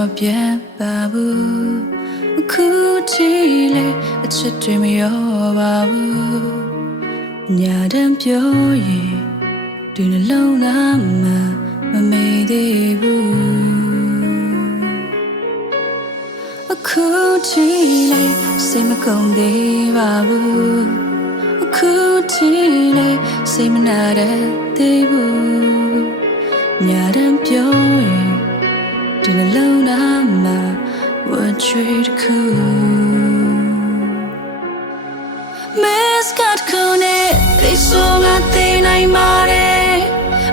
မပြတ်ပါဘူးအခုချီလေအချစ်တွေမရောပါဘူးညတမ်းပြောရင်ဒီနှလုံးသားမှာမမေ့သေးဘူးအခုချီလေစိတ်မကုန်သေးပါဘူးအခုချီလေစိတ်မနာတတ်သေးဘူးညတမ်းပြောရင်ဒီနှလုံးသားမှာဝတ်ချွေတစ်ခု Miss Got Kone ဒီဆိုငါသိနိုင်ပါတယ်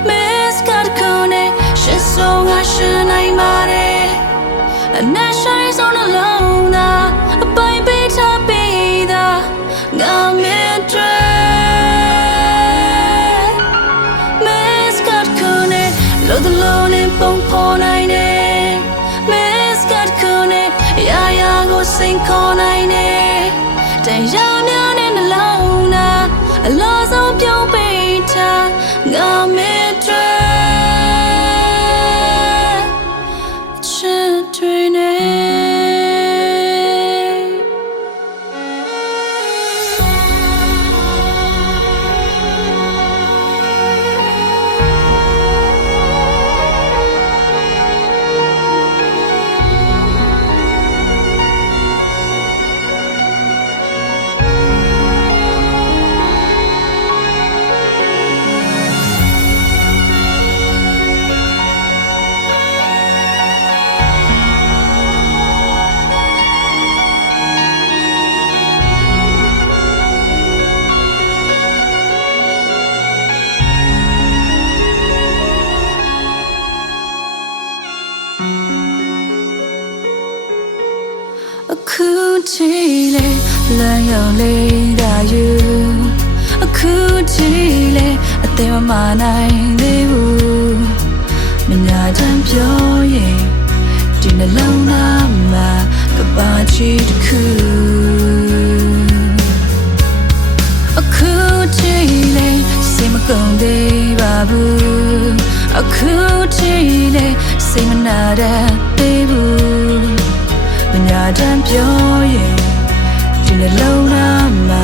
Miss Got Kone ရှစ်ဆိုငါရှင်နိုင်ပါတယ်အနက်ဆိုင်ဆုံးနှလုံးသားအပိုင်ပေးထားပြီးသားငါမြင်တွေ့ Miss Got Kone လို့တလုံးနဲ့ပုံဖော်နိုင်တယ် Miss Got Kone ရာရာကိုစိန်ခေါ်နိုင်တယ်တရားများနဲ့နှလုံးသားအလားဆုံးပြုံးပေးထားငါမြင်တွေ့ချစ်တွေနဲ့အခုချီလေလမ်းရောက်လေးသာယူအခုချီလေအသေးမမနိုင်သေးဘူးမညာတမ်းပြောရင်ဒီနှလုံးသားမှာကဘာချီတစ်ခုအခုချီလေစိတ်မကုန်သေးပါဘူးအခုချီလေစိတ်မနာတတ်သေးဘူးညတမ်းပြောရင်ဒီနှလုံးသားမှာ